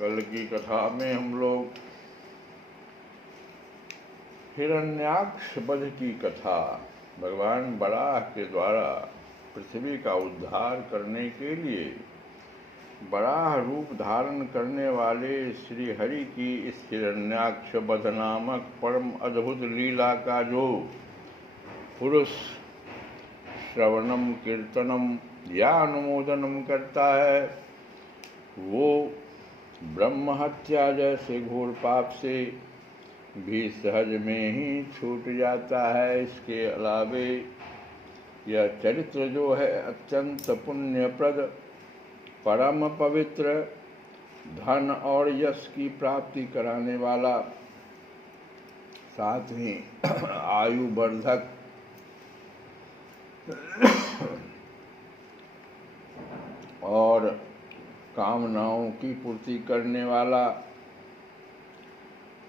कल की कथा में हम लोग हिरण्याक्ष वध की कथा, भगवान बराह के द्वारा पृथ्वी का उद्धार करने के लिए बराह रूप धारण करने वाले श्री हरि की इस हिरण्याक्ष वध नामक परम अद्भुत लीला का जो पुरुष श्रवणम कीर्तनम या अनुमोदनम करता है, वो ब्रह्म हत्या जैसे घोर पाप से भी सहज में ही छूट जाता है। इसके अलावे यह चरित्र जो है अत्यंत पुण्यप्रद, परम पवित्र, धन और यश की प्राप्ति कराने वाला, साथ ही आयु वर्धक और कामनाओं की पूर्ति करने वाला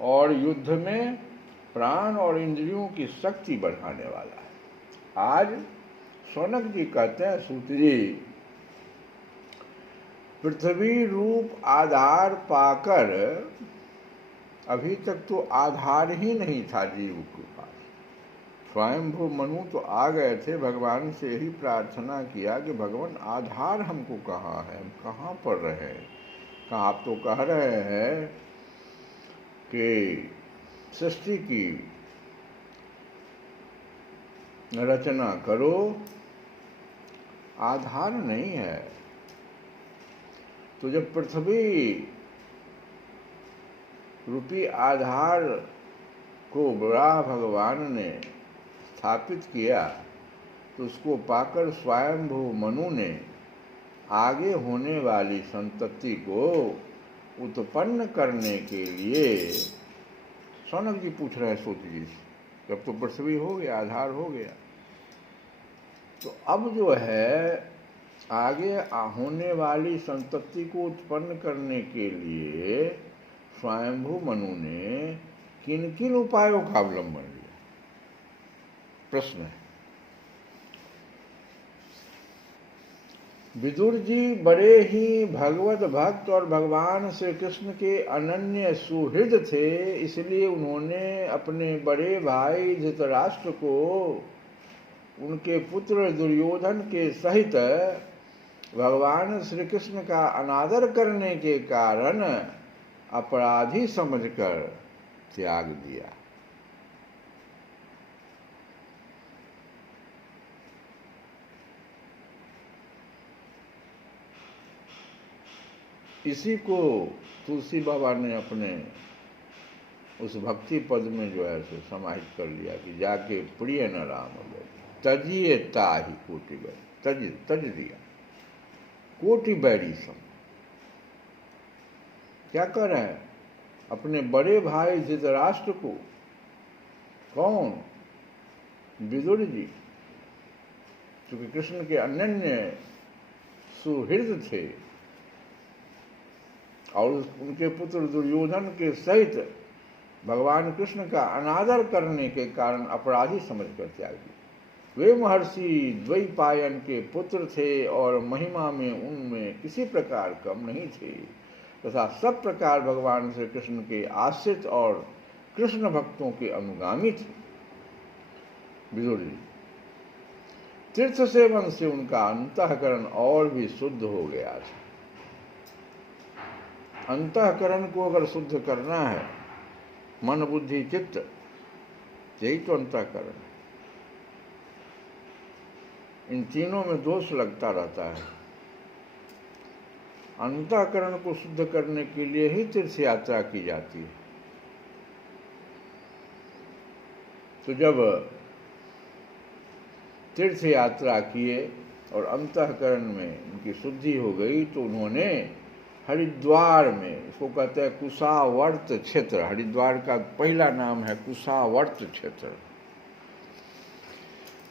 और युद्ध में प्राण और इंद्रियों की शक्ति बढ़ाने वाला है। आज शौनक जी कहते हैं, सूत जी, पृथ्वी रूप आधार पाकर, अभी तक तो आधार ही नहीं था जीव के पास। स्वयंभू मनु तो आ गए थे, भगवान से ही प्रार्थना किया कि भगवान आधार हमको कहाँ है, हम कहाँ पर रहे। कहाँ आप तो कह रहे हैं कि सृष्टि की रचना करो, आधार नहीं है। तो जब पृथ्वी रूपी आधार को बड़ा भगवान ने स्थापित किया, तो उसको पाकर स्वयंभू मनु ने आगे होने वाली संतति को उत्पन्न करने के लिए, शौनक जी पूछ रहे हैं सूत जी से, जब तो पृथ्वी हो गया, आधार हो गया, तो अब जो है आगे होने वाली संतति को उत्पन्न करने के लिए स्वयंभू मनु ने किन किन उपायों का अवलंबन लिया? प्रश्न है। विदुर जी बड़े ही भगवत भक्त और भगवान श्री कृष्ण के अनन्य सुहृद थे, इसलिए उन्होंने अपने बड़े भाई धृतराष्ट्र को उनके पुत्र दुर्योधन के सहित भगवान श्री कृष्ण का अनादर करने के कारण अपराधी समझकर त्याग दिया। इसी को तुलसी बाबा ने अपने उस भक्ति पद में जो है सो समाहित कर लिया कि जाके प्रिय न राम गए, तजिए ताहि कोटि बैरी, तज दिया कोटि बैरी सम। क्या कर रहे हैं? अपने बड़े भाई धृतराष्ट्र को, कौन? विदुर जी, क्योंकि कृष्ण के अनन्य सुहृद थे, और उनके पुत्र दुर्योधन के सहित भगवान कृष्ण का अनादर करने के कारण अपराधी समझकर त्याग दिया। वे महर्षि द्वैपायन के पुत्र थे और महिमा में उनमें किसी प्रकार कम नहीं थे, तथा सब प्रकार भगवान श्री कृष्ण के आश्रित और कृष्ण भक्तों के अनुगामी थे। विदुर जी, तीर्थ सेवन से उनका अंतःकरण और भी शुद्ध हो गया था। अंतःकरण को अगर शुद्ध करना है, मन बुद्धि चित्त, यही तो अंतःकरण। इन तीनों में दोष लगता रहता है। अंतःकरण को शुद्ध करने के लिए ही तीर्थ यात्रा की जाती है। तो जब तीर्थ यात्रा किए और अंतःकरण में उनकी शुद्धि हो गई, तो उन्होंने हरिद्वार में, इसको कहते हैं कुशावर्त क्षेत्र, हरिद्वार का पहला नाम है कुशावर्त क्षेत्र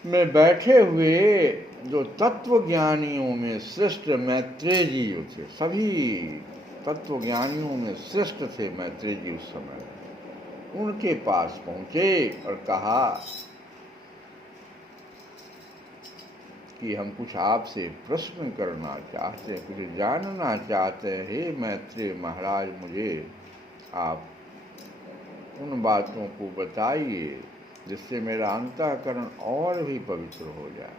में बैठे हुए जो तत्वज्ञानियों में श्रेष्ठ मैत्रेय जी थे, सभी तत्वज्ञानियों में श्रेष्ठ थे मैत्रेय जी उस समय, उनके पास पहुंचे और कहा कि हम कुछ आपसे प्रश्न करना चाहते हैं, कुछ जानना चाहते हैं। हे मैत्रेय महाराज, मुझे आप उन बातों को बताइए जिससे मेरा अंतःकरण और भी पवित्र हो जाए।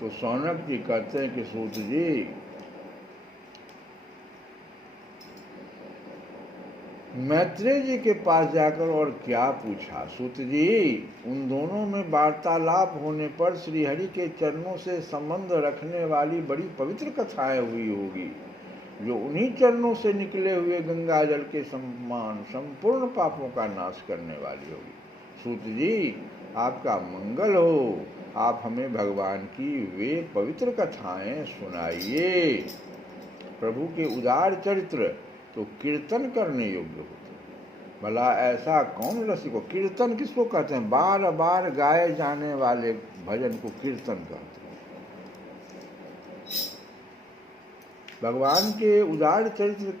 तो शौनक जी कहते हैं कि सूत जी, मैत्रेय जी के पास जाकर और क्या पूछा? सूत जी, उन दोनों में वार्तालाप होने पर श्रीहरि के चरणों से संबंध रखने वाली बड़ी पवित्र कथाएं हुई होगी, जो उन्हीं चरणों से निकले हुए गंगा जल के समान संपूर्ण पापों का नाश करने वाली होगी। सूत जी, आपका मंगल हो, आप हमें भगवान की वे पवित्र कथाएं सुनाइए। प्रभु के उदार चरित्र तो कीर्तन करने योग्य होते। भला ऐसा कौन रसिक हो? कीर्तन किसको कहते हैं? बार बार गाए जाने वाले भजन को कीर्तन कहते हैं। भगवान के उदार चरित्र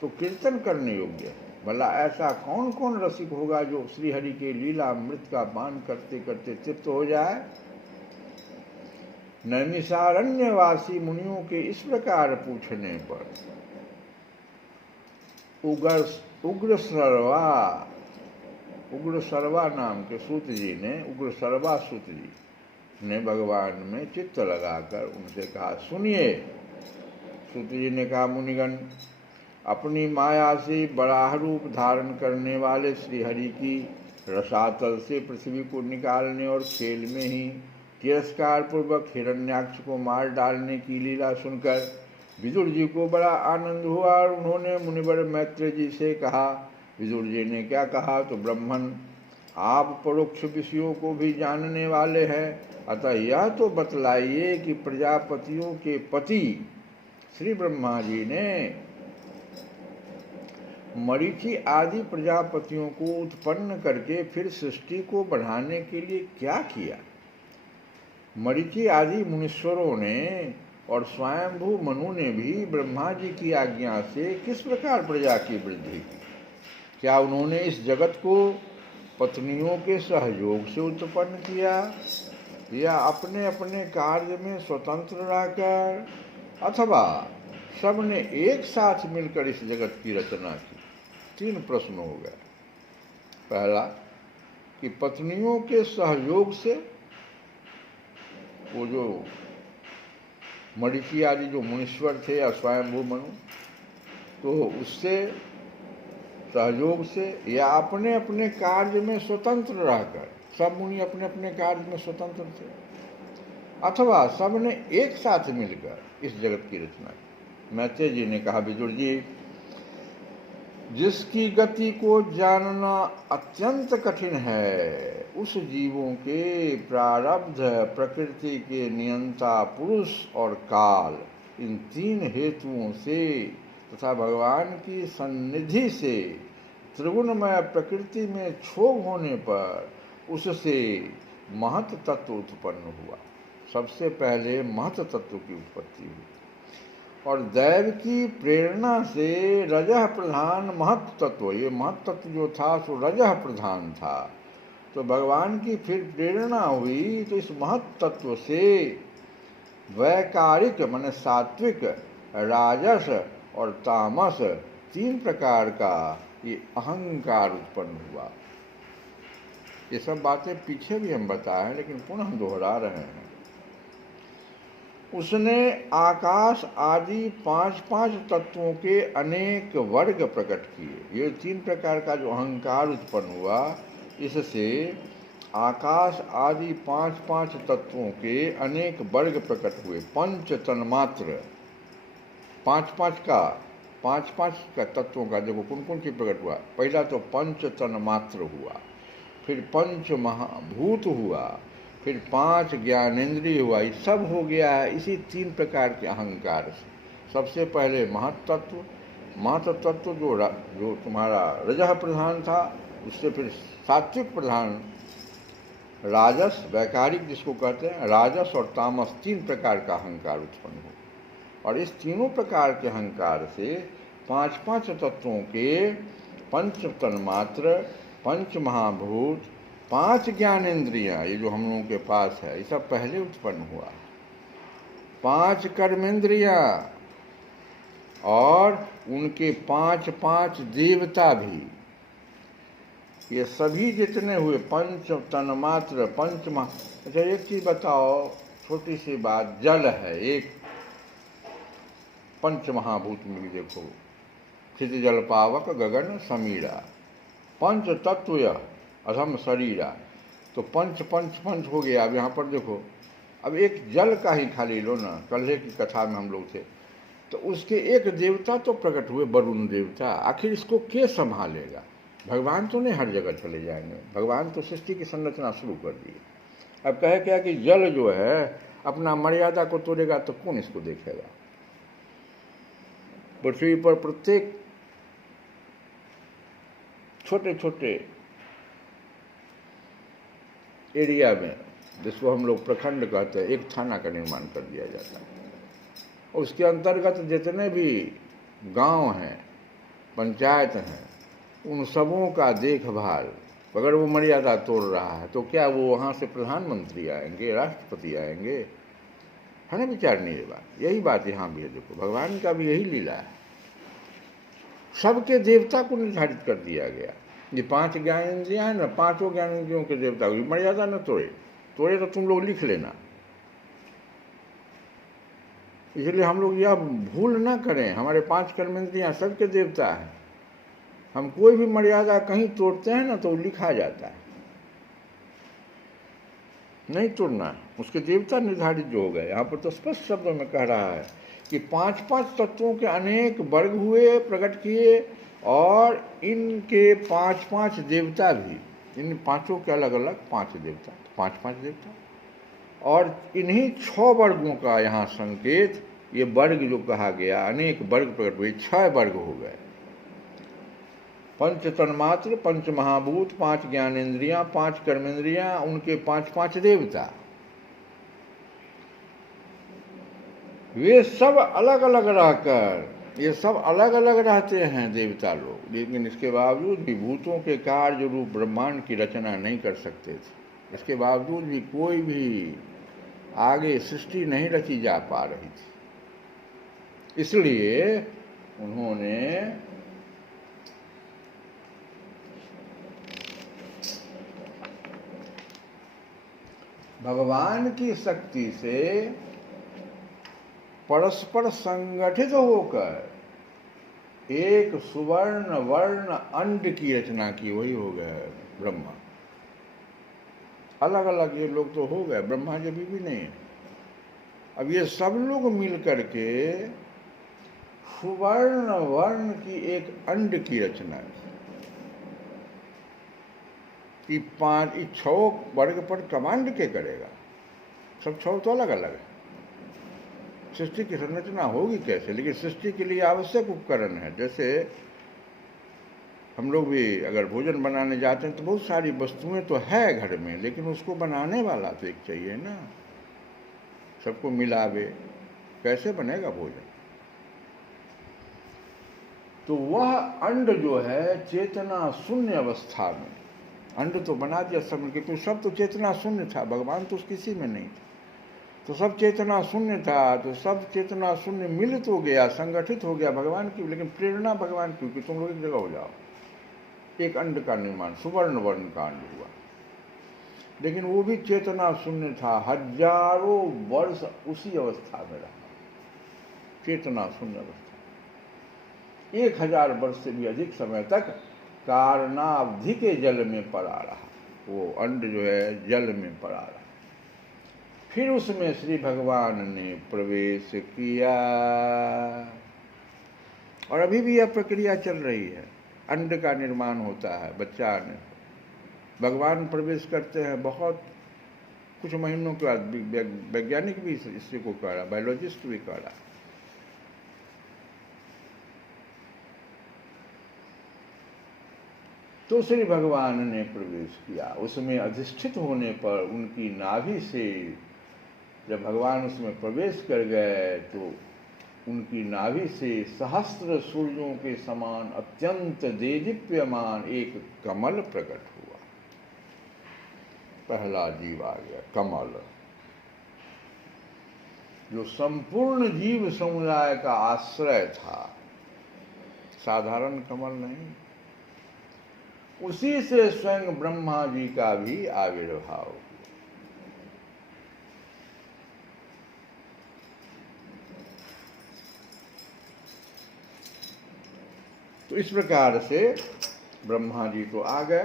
तो कीर्तन करने योग्य है। भला ऐसा कौन कौन रसिक होगा जो श्रीहरि के लीला अमृत का पान करते करते तृप्त हो जाए? नैमिषारण्यवासी मुनियों के इस प्रकार पूछने पर उग्रसर्वा नाम के सूत जी ने, उग्रसर्वा सूत जी ने भगवान में चित्त लगाकर उनसे कहा, सुनिए। सूत जी ने कहा, मुनिगण, अपनी माया से बराह रूप धारण करने वाले श्रीहरि की रसातल से पृथ्वी को निकालने और खेल में ही तिरस्कार पूर्वक हिरण्याक्ष को मार डालने की लीला सुनकर विदुर जी को बड़ा आनंद हुआ और उन्होंने मुनिवर मैत्रेय जी से कहा। विदुर जी ने क्या कहा? तो ब्रह्मन, आप परोक्ष विषयों को भी जानने वाले हैं, अतः यह तो बतलाइए कि प्रजापतियों के पति श्री ब्रह्मा जी ने मरीचि आदि प्रजापतियों को उत्पन्न करके फिर सृष्टि को बढ़ाने के लिए क्या किया? मरीचि आदि मुनीश्वरों ने और स्वयंभू मनु ने भी ब्रह्मा जी की आज्ञा से किस प्रकार प्रजा की वृद्धि की? क्या उन्होंने इस जगत को पत्नियों के सहयोग से उत्पन्न किया, या अपने अपने कार्य में स्वतंत्र रहकर, अथवा सबने एक साथ मिलकर इस जगत की रचना की? 3 प्रश्न हो गए। पहला कि पत्नियों के सहयोग से, वो जो मरीचि आदि जो मुनीश्वर थे या स्वयंभू मनु, तो उससे सहयोग से, या अपने अपने कार्य में स्वतंत्र रहकर, सब मुनि अपने अपने कार्य में स्वतंत्र थे, अथवा सबने एक साथ मिलकर इस जगत की रचना की? मैत्रेय जी ने कहा, विदुर जी, जिसकी गति को जानना अत्यंत कठिन है, उस जीवों के प्रारब्ध, प्रकृति के नियंता पुरुष और काल, इन 3 हेतुओं से तथा भगवान की सन्निधि से त्रिगुणमय प्रकृति में क्षोभ होने पर उससे महत तत्व उत्पन्न हुआ। सबसे पहले महत तत्व की उत्पत्ति हुई और दैव की प्रेरणा से रजह प्रधान महत तत्व, ये महत तत्व जो था सो रजह प्रधान था, तो भगवान की फिर प्रेरणा हुई तो इस महत तत्व से वैकारिक माने सात्विक, राजस और तामस 3 प्रकार का ये अहंकार उत्पन्न हुआ। ये सब बातें पीछे भी हम बताए हैं, लेकिन पुनः हम दोहरा रहे हैं। उसने आकाश आदि 5-5 तत्वों के अनेक वर्ग प्रकट किए। ये 3 प्रकार का जो अहंकार उत्पन्न हुआ, इससे आकाश आदि 5-5 तत्वों के अनेक वर्ग प्रकट हुए। पंच तन्मात्र, 5-5 का तत्वों का देखो कौन कौन सी प्रकट हुआ। पहला तो पंच तन्मात्र हुआ, फिर पंच महाभूत हुआ, फिर 5 ज्ञानेंद्रिय हुआ। ये सब हो गया है इसी 3 प्रकार के अहंकार से। सबसे पहले महत तत्व जो तुम्हारा रजह प्रधान था, उससे फिर सात्विक प्रधान राजस, वैकारिक जिसको कहते हैं, राजस और तामस 3 प्रकार का अहंकार उत्पन्न हो। और इस तीनों प्रकार के अहंकार से 5-5 तत्वों के पंच तन्मात्र, 5 महाभूत, 5 ज्ञानेंद्रियां, ये जो हम लोगों के पास है, ये सब पहले उत्पन्न हुआ। 5 कर्मेंद्रियां और उनके 5-5 देवता भी, ये सभी जितने हुए पंच तन्मात्र, पंच महा। अच्छा एक चीज बताओ, छोटी सी बात, जल है एक पंच महाभूत में भी देखो, क्षितिजल पावक गगन समीरा, पंच तत्व यह अधम शरीरा। तो पंच पंच पंच हो गया। अब यहाँ पर देखो, अब एक जल का ही खाली लो ना, कल्हे की कथा में हम लोग थे, तो उसके एक देवता तो प्रकट हुए, वरुण देवता। आखिर इसको के संभालेगा? भगवान तो नहीं हर जगह चले जाएंगे, भगवान तो सृष्टि की संरचना शुरू कर दी। अब कहे क्या कि जल जो है अपना मर्यादा को तोड़ेगा तो कौन इसको देखेगा? पृथ्वी पर प्रत्येक छोटे छोटे एरिया में, जिसको हम लोग प्रखंड कहते हैं, एक थाना का निर्माण कर दिया जाता है। उसके अंतर्गत जितने भी गांव हैं, पंचायत हैं, उन सबों का देखभाल। अगर वो मर्यादा तोड़ रहा है तो क्या वो वहाँ से प्रधानमंत्री आएंगे, राष्ट्रपति आएंगे? है ना विचारनीय बात। यही बात यहाँ भी है। देखो, भगवान का भी यही लीला है। सबके देवता को निर्धारित कर दिया गया। ये 5 ज्ञानेंद्रियां हैं ना, 5 ज्ञानेंद्रियों के देवता को मर्यादा न तोड़े तो तुम लोग लिख लेना। इसलिए हम लोग यह भूल ना करें, हमारे 5 कर्मेंद्रियां सबके देवता हैं। हम कोई भी मर्यादा कहीं तोड़ते हैं ना तो लिखा जाता है, नहीं तोड़ना। उसके देवता निर्धारित जो हो गए। यहाँ पर तो स्पष्ट शब्दों में कह रहा है कि 5-5 तत्वों के अनेक वर्ग हुए, प्रकट किए, और इनके 5-5 देवता भी, इन पांचों के अलग अलग 5 देवता, 5-5 देवता। और इन्हीं 6 वर्गों का यहाँ संकेत, ये वर्ग जो कहा गया, अनेक वर्ग प्रकट हुए, 6 वर्ग हो गए। पंच तन्मात्र, 5 महाभूत, 5 ज्ञानेंद्रियां, 5 कर्मेंद्रियां, उनके 5-5 देवता। वे सब अलग अलग रहकर, ये सब अलग अलग रहते हैं देवता लोग, लेकिन इसके बावजूद भी भूतों के कार्य रूप ब्रह्मांड की रचना नहीं कर सकते थे। इसके बावजूद भी कोई भी आगे सृष्टि नहीं रची जा पा रही थी। इसलिए उन्होंने भगवान की शक्ति से परस्पर संगठित होकर एक सुवर्ण वर्ण अंड की रचना की। वही हो गए ब्रह्मा। अलग अलग ये लोग तो हो गए, ब्रह्मा जी भी नहीं है। अब ये सब लोग मिलकर के सुवर्ण वर्ण की एक अंड की रचना की। 6 वर्ग पर कमांड के करेगा? सब 6 तो अलग अलग है। सृष्टि की संरचना होगी कैसे? लेकिन सृष्टि के लिए आवश्यक उपकरण है। जैसे हम लोग भी अगर भोजन बनाने जाते हैं तो बहुत सारी वस्तुएं तो है घर में, लेकिन उसको बनाने वाला तो एक चाहिए ना, सबको मिलावे, कैसे बनेगा भोजन? तो वह अंड जो है चेतना शून्य अवस्था में, अंड तो बना दिया सब, क्योंकि सब तो चेतना शून्य था, भगवान तो किसी में नहीं था। तो सब चेतना शून्य था, तो सब चेतना शून्य मिल तो गया, संगठित हो गया भगवान की। लेकिन प्रेरणा भगवान की, कि तुम लोग एक जगह हो जाओ। एक अंड का निर्माण, सुवर्ण वर्ण का अंड हुआ। लेकिन वो भी चेतना शून्य था, हजारों वर्ष उसी अवस्था में रहा, चेतना शून्य अवस्था। 1000 वर्ष से भी अधिक समय तक कारणावधि के जल में पड़ा रहा। वो अंड जो है जल में पड़ा रहा। फिर उसमें श्री भगवान ने प्रवेश किया, और अभी भी यह प्रक्रिया चल रही है। अंड का निर्माण होता है, बच्चा आने, भगवान प्रवेश करते हैं बहुत कुछ महीनों के बाद। वैज्ञानिक भी इसी को कह रहा, बायोलॉजिस्ट भी कह रहा। तो श्री भगवान ने प्रवेश किया। उसमें अधिष्ठित होने पर उनकी नाभि से जब भगवान उसमें प्रवेश कर गए तो उनकी नाभि से सहस्त्र सूर्यों के समान अत्यंत देदीप्यमान एक कमल प्रकट हुआ। पहला जीव आ गया, कमल, जो संपूर्ण जीव समुदाय का आश्रय था, साधारण कमल नहीं। उसी से स्वयं ब्रह्मा जी का भी आविर्भाव। तो इस प्रकार से ब्रह्मा जी तो आ गए।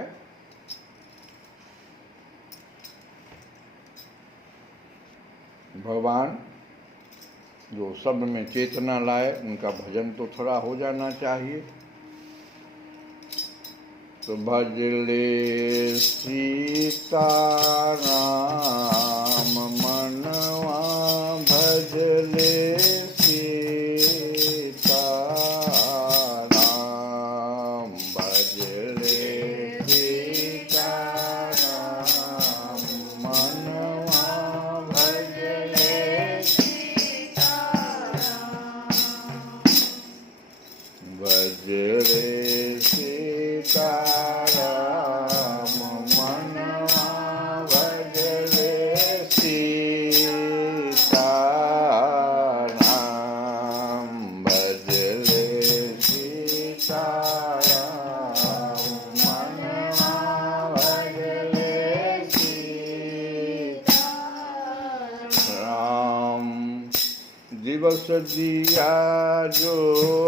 भगवान जो सब में चेतना लाए, उनका भजन तो थोड़ा हो जाना चाहिए। तो भजले सीता राम मनवा, भजले सीता राम, भजले सीता राम मनवा, भजले सीता राम, भजले सीता राम मनवा, भजले सीता राम, भजले सीता राम मनवा, भजले सीता राम। दिवस दिया जो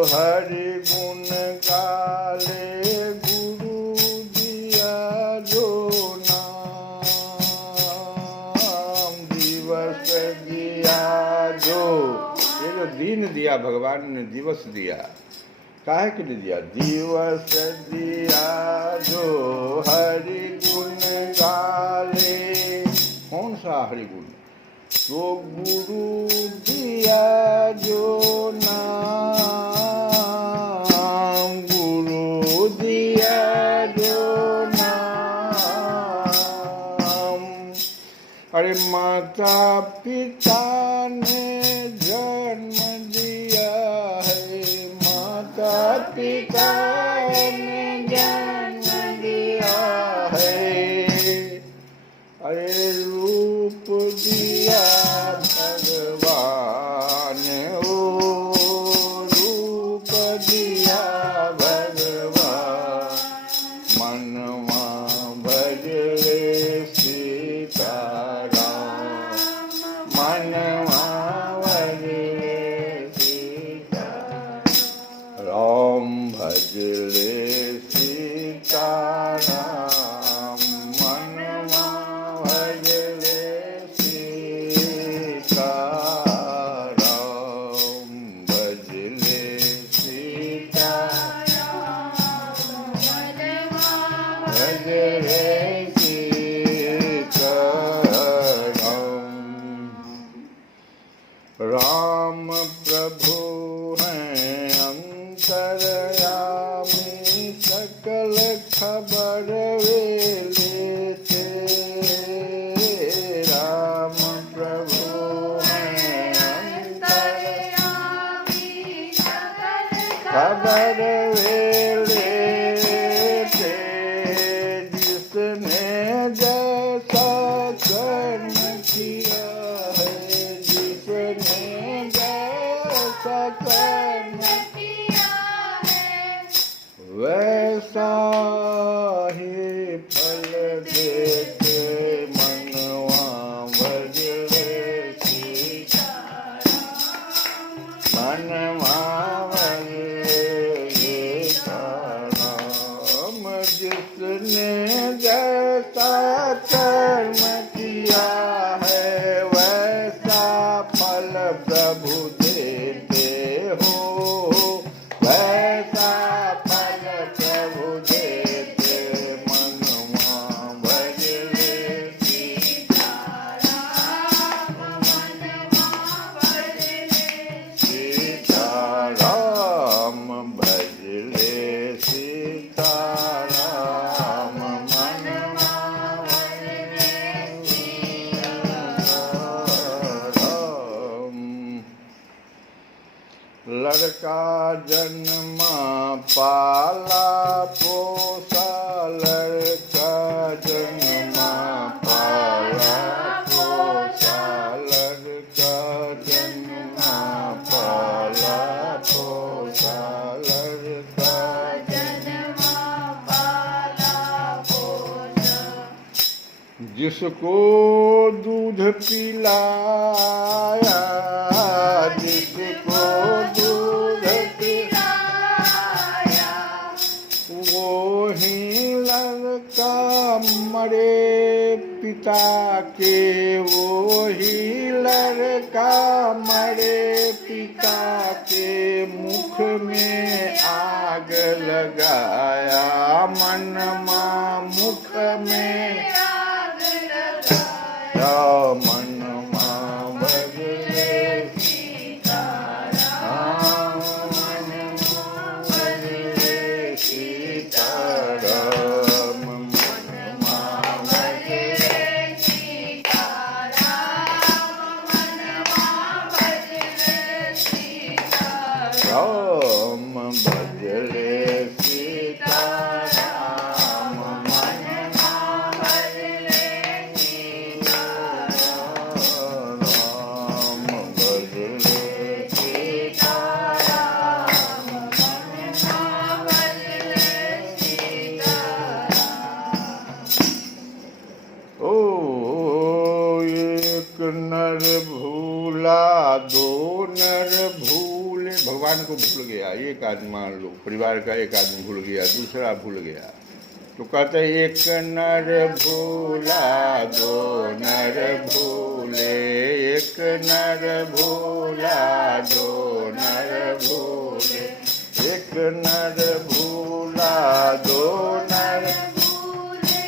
हरि गुण गाले, गुरु दिया जो नाम, दिवस दिया जो, ये जो दिन दिया भगवान ने, दिवस दिया, काहे के लिए दिया? दिवस दिया जो हरि गुण गाले। कौन सा हरि गुण? तो गुरु दिया जो नाम, गुरु दिया जो नाम। अरे माता पिता ने जन्म दिया है, माता पिता ने जन्म दिया है। अरे रूप दिया भगवान, ओ रूप दिया भगवान, मनवा भजले सीता राम, मनवा भजले सीता राम, भजले सीता राम, मनवा भजले सीता राम, भजले सीता राम, मनवा भजले सीता राम। राम प्रभु हैं अंतर्यामी, सकल खबर वे लेते। राम प्रभु हैं अंतर्यामी, सकल खबर वे लेते। जिसने जैसा कर्म किया है, जिसने जैसा कर्म किया है, वैसा ही फल देते। मनवा भजले सीता राम, मनवा भजले सीता राम। जिसने जैसा कर्म किया है, वैसा फल प्रभु देते हो, वैसा फल प्रभु देते। मनवा भजले सीता राम, मनवा भजले सीता राम, भजले सीता राम, मनवा भजले सीता राम। लड़का जन्मा पाला पोसा, लड़का जन्मा पाला पोसा, लड़का जन्मा पाला पोसा, लड़का जन्मा पाला पोसा। जिसको दूध पिलाया, जिसको दूध पिलाया, मुख में आग लगाया, मनमा मुख में आग लगाया, मनमा भजले सीताराम, मनमा भजले सीताराम, मनमा भजले सीताराम, मनमा भजले सीताराम, भजले सीताराम, मनमा भजले सीताराम, भजले सीताराम, मनमा भजले सीताराम। ओ एक नर भूला दो नर भूले, भगवान को भूल गया एक आदमी, मान लो परिवार का एक आदमी भूल गया, दूसरा भूल गया, तो कहते एक नर भूला दो नर भूले, एक नर भूला दो नर भूले, एक नर भूला दो नर भूले,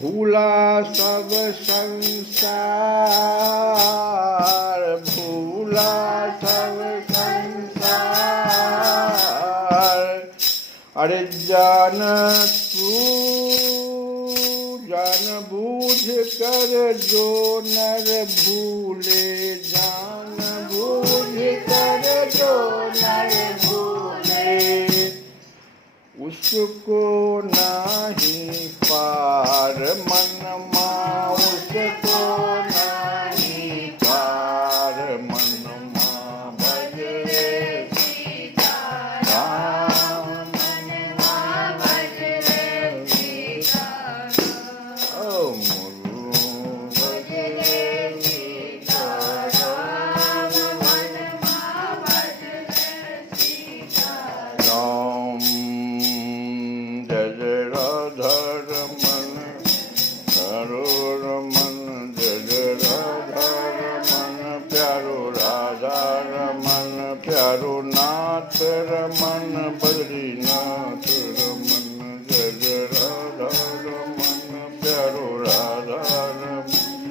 भूला सब संसार, भूला सब संसार। अरे जान बूझ कर जो नर भूले, जान बूझ कर जो नर भूले, उसको नहीं पार मनमा, उसको नहीं पार मनमा, भजले सीताराम, मनमा भजले सीताराम, भजले सीताराम, मनमा भजले सीताराम। जय राधर मन करो रमन, जय राधर मन प्यारो, राधा रमन प्यारो, नाथ रमन बद्रीनाथ रमन, जय राधा रमन प्यारो, राधा रमन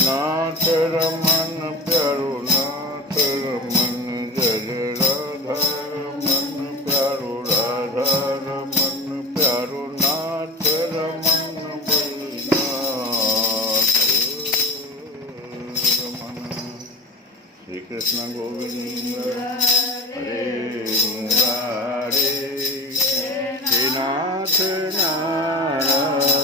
नाथ रमन प्यारो, नाथ रमन, जय राधा रमन प्यारो, राधा रमन प्यारो, नाथ रमन बद्रीनाथ रमन। श्री कृष्ण गोविंद हरे मुरारे, हे नाथ नारायण।